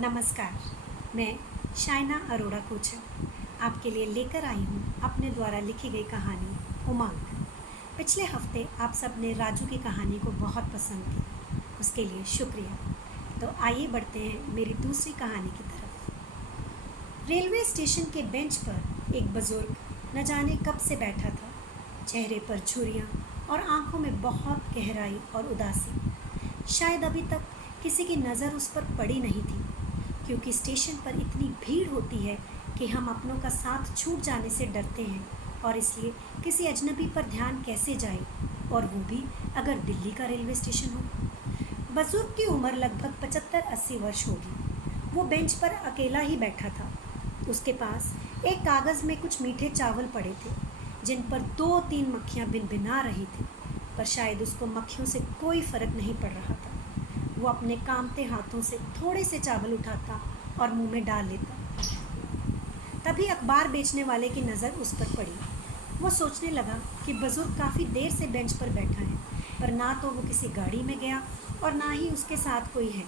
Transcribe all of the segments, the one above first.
नमस्कार। मैं शाइना अरोड़ा कोचर आपके लिए लेकर आई हूँ अपने द्वारा लिखी गई कहानी उमंग। पिछले हफ्ते आप सब ने राजू की कहानी को बहुत पसंद की, उसके लिए शुक्रिया। तो आइए बढ़ते हैं मेरी दूसरी कहानी की तरफ। रेलवे स्टेशन के बेंच पर एक बुजुर्ग न जाने कब से बैठा था। चेहरे पर झुर्रियाँ और आंखों में बहुत गहराई और उदासी। शायद अभी तक किसी की नज़र उस पर पड़ी नहीं थी, क्योंकि स्टेशन पर इतनी भीड़ होती है कि हम अपनों का साथ छूट जाने से डरते हैं, और इसलिए किसी अजनबी पर ध्यान कैसे जाए, और वो भी अगर दिल्ली का रेलवे स्टेशन हो। बुजुर्ग की उम्र लगभग 75-80 वर्ष होगी। वो बेंच पर अकेला ही बैठा था। उसके पास एक कागज़ में कुछ मीठे चावल पड़े थे, जिन पर 2-3 मक्खियाँ भिनभिना रही थी, पर शायद उसको मक्खियों से कोई फर्क नहीं पड़ रहा था। वो अपने कांपते हाथों से थोड़े से चावल उठाता और मुंह में डाल लेता। तभी अखबार बेचने वाले की नज़र उस पर पड़ी। वो सोचने लगा कि बुजुर्ग काफ़ी देर से बेंच पर बैठा है, पर ना तो वो किसी गाड़ी में गया और ना ही उसके साथ कोई है।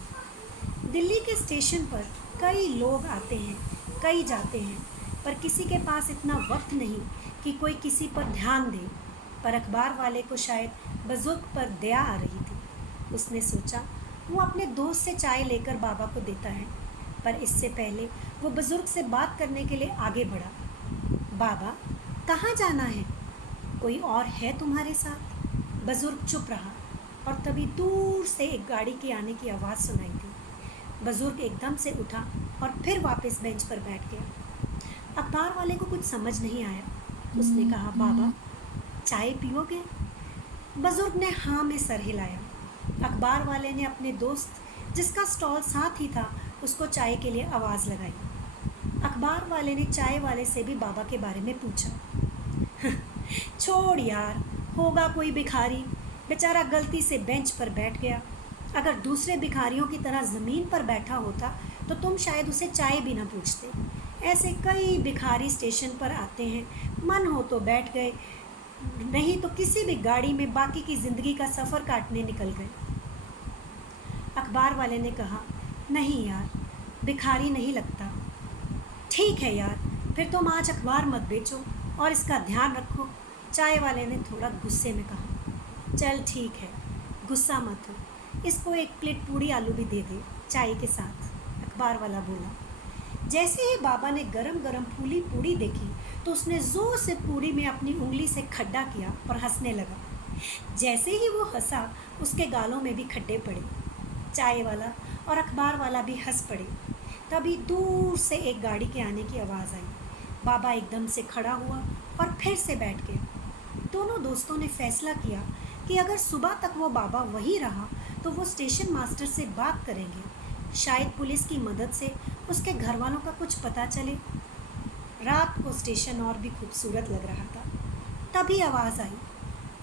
दिल्ली के स्टेशन पर कई लोग आते हैं, कई जाते हैं, पर किसी के पास इतना वक्त नहीं कि कोई किसी पर ध्यान दे। पर अखबार वाले को शायद बुजुर्ग पर दया आ रही थी। उसने सोचा वो अपने दोस्त से चाय लेकर बाबा को देता है, पर इससे पहले वो बुजुर्ग से बात करने के लिए आगे बढ़ा। बाबा, कहाँ जाना है? कोई और है तुम्हारे साथ? बुजुर्ग चुप रहा, और तभी दूर से एक गाड़ी के आने की आवाज़ सुनाई दी। बुजुर्ग एकदम से उठा और फिर वापस बेंच पर बैठ गया। अखबार वाले को कुछ समझ नहीं आया। उसने कहा, बाबा, चाय पियोगे? बुजुर्ग ने हाँ में सर हिलाया। अखबार वाले ने अपने दोस्त, जिसका स्टॉल साथ ही था, उसको चाय के लिए आवाज़ लगाई। अखबार वाले ने चाय वाले से भी बाबा के बारे में पूछा। छोड़ यार, होगा कोई भिखारी, बेचारा गलती से बेंच पर बैठ गया। अगर दूसरे भिखारियों की तरह ज़मीन पर बैठा होता तो तुम शायद उसे चाय भी ना पूछते। ऐसे कई भिखारी स्टेशन पर आते हैं, मन हो तो बैठ गए, नहीं तो किसी भी गाड़ी में बाकी की ज़िंदगी का सफ़र काटने निकल गए। अखबार वाले ने कहा, नहीं यार, भिखारी नहीं लगता। ठीक है यार, फिर तुम आज अखबार मत बेचो और इसका ध्यान रखो। चाय वाले ने थोड़ा गुस्से में कहा। चल ठीक है, गुस्सा मत हो, इसको एक प्लेट पूड़ी आलू भी दे दे चाय के साथ, अखबार वाला बोला। जैसे ही बाबा ने गरम गरम फूली पूड़ी देखी तो उसने ज़ोर से पूड़ी में अपनी उंगली से खड्डा किया और हंसने लगा। जैसे ही वो हंसा, उसके गालों में भी खड्डे पड़े। चाय वाला और अखबार वाला भी हंस पड़े। तभी दूर से एक गाड़ी के आने की आवाज़ आई। बाबा एकदम से खड़ा हुआ और फिर से बैठ गया। दोनों दोस्तों ने फैसला किया कि अगर सुबह तक वो बाबा वही रहा तो वो स्टेशन मास्टर से बात करेंगे। शायद पुलिस की मदद से उसके घर वालों का कुछ पता चले। रात को स्टेशन और भी खूबसूरत लग रहा था। तभी आवाज़ आई,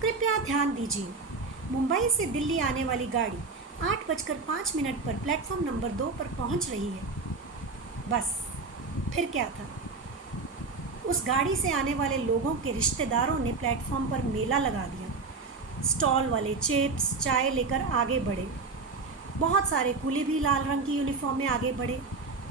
कृपया ध्यान दीजिए, मुंबई से दिल्ली आने वाली गाड़ी 8:05 पर प्लेटफॉर्म नंबर 2 पर पहुंच रही है। बस, फिर क्या था? उस गाड़ी से आने वाले लोगों के रिश्तेदारों ने प्लेटफॉर्म पर मेला लगा दिया। स्टॉल वाले चिप्स, चाय लेकर आगे बढ़े। बहुत सारे कुली भी लाल रंग की यूनिफॉर्म में आगे बढ़े।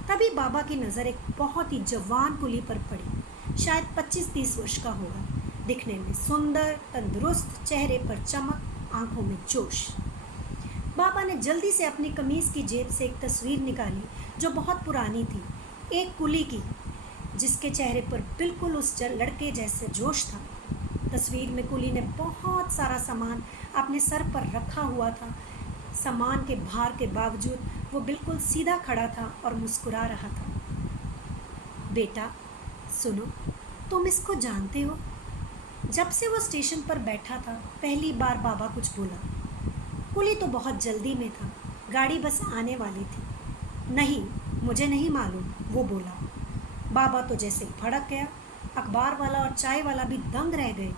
तभी बाबा की नज़र एक बहुत ही जवान कुली पर पड़ी। शायद 25-30 वर्ष का होगा, दिखने में सुंदर, तंदुरुस्त, चेहरे पर चमक, आंखों में जोश। बाबा ने जल्दी से अपनी कमीज़ की जेब से एक तस्वीर निकाली जो बहुत पुरानी थी, एक कुली की, जिसके चेहरे पर बिल्कुल उस लड़के जैसे जोश था। तस्वीर में कुली ने बहुत सारा सामान अपने सर पर रखा हुआ था। सामान के भार के बावजूद वो बिल्कुल सीधा खड़ा था और मुस्कुरा रहा था। बेटा, सुनो, तुम इसको जानते हो? जब से वो स्टेशन पर बैठा था, पहली बार बाबा कुछ बोला। कुली तो बहुत जल्दी में था, गाड़ी बस आने वाली थी। नहीं, मुझे नहीं मालूम, वो बोला। बाबा तो जैसे भड़क गया। अखबार वाला और चाय वाला भी दंग रह गए।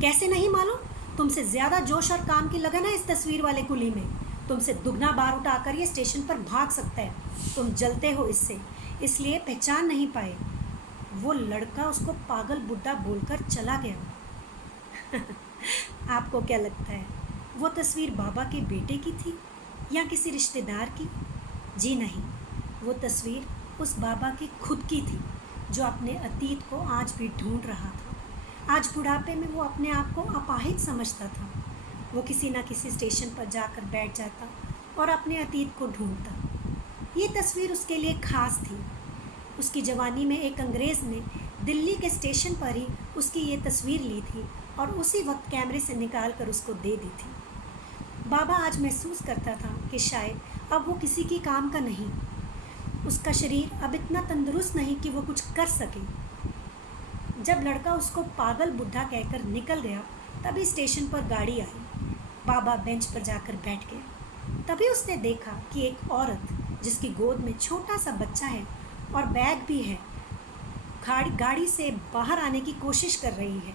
कैसे नहीं मालूम? तुमसे ज़्यादा जोश और काम की लगन है इस तस्वीर वाले कुली में। तुमसे दुगना बार उठाकर ये स्टेशन पर भाग सकता है। तुम जलते हो इससे, इसलिए पहचान नहीं पाए। वो लड़का उसको पागल बुड्ढा बोलकर चला गया। आपको क्या लगता है, वो तस्वीर बाबा के बेटे की थी या किसी रिश्तेदार की? जी नहीं, वो तस्वीर उस बाबा की खुद की थी, जो अपने अतीत को आज भी ढूंढ रहा था। आज बुढ़ापे में वो अपने आप को अपाहिज समझता था। वो किसी न किसी स्टेशन पर जाकर बैठ जाता और अपने अतीत को ढूंढता। ये तस्वीर उसके लिए खास थी। उसकी जवानी में एक अंग्रेज़ ने दिल्ली के स्टेशन पर ही उसकी ये तस्वीर ली थी और उसी वक्त कैमरे से निकाल कर उसको दे दी थी। बाबा आज महसूस करता था कि शायद अब वो किसी की काम का नहीं। उसका शरीर अब इतना तंदुरुस्त नहीं कि वो कुछ कर सके। जब लड़का उसको पागल बुढ़ा कहकर निकल गया, तभी स्टेशन पर गाड़ी आई। बाबा बेंच पर जाकर बैठ गया। तभी उसने देखा कि एक औरत, जिसकी गोद में छोटा सा बच्चा है और बैग भी है, गाड़ी से बाहर आने की कोशिश कर रही है,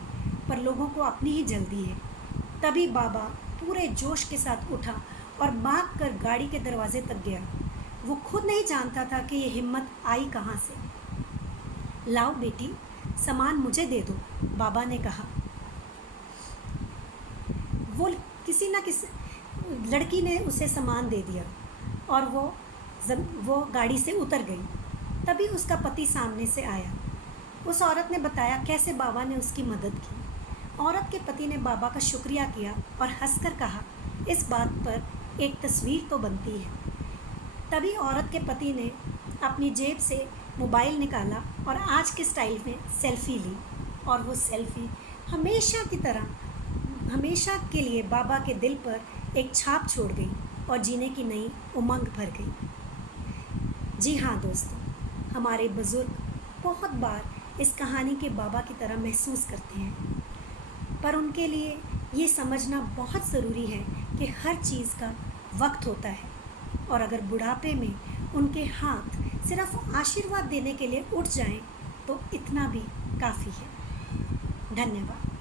पर लोगों को अपनी ही जल्दी है। तभी बाबा पूरे जोश के साथ उठा और भाग कर गाड़ी के दरवाजे तक गया। वो खुद नहीं जानता था कि ये हिम्मत आई कहाँ से। लाओ बेटी, सामान मुझे दे दो, बाबा ने कहा। वो किसी न किसी लड़की ने उसे सामान दे दिया और वो गाड़ी से उतर गई। तभी उसका पति सामने से आया। उस औरत ने बताया कैसे बाबा ने उसकी मदद की। औरत के पति ने बाबा का शुक्रिया किया और हंसकर कहा, इस बात पर एक तस्वीर तो बनती है। तभी औरत के पति ने अपनी जेब से मोबाइल निकाला और आज के स्टाइल में सेल्फ़ी ली, और वो सेल्फ़ी हमेशा की तरह हमेशा के लिए बाबा के दिल पर एक छाप छोड़ गई और जीने की नई उमंग भर गई। जी हाँ दोस्तों, हमारे बुज़ुर्ग बहुत बार इस कहानी के बाबा की तरह महसूस करते हैं, पर उनके लिए ये समझना बहुत ज़रूरी है कि हर चीज़ का वक्त होता है, और अगर बुढ़ापे में उनके हाथ सिर्फ आशीर्वाद देने के लिए उठ जाएं, तो इतना भी काफ़ी है। धन्यवाद।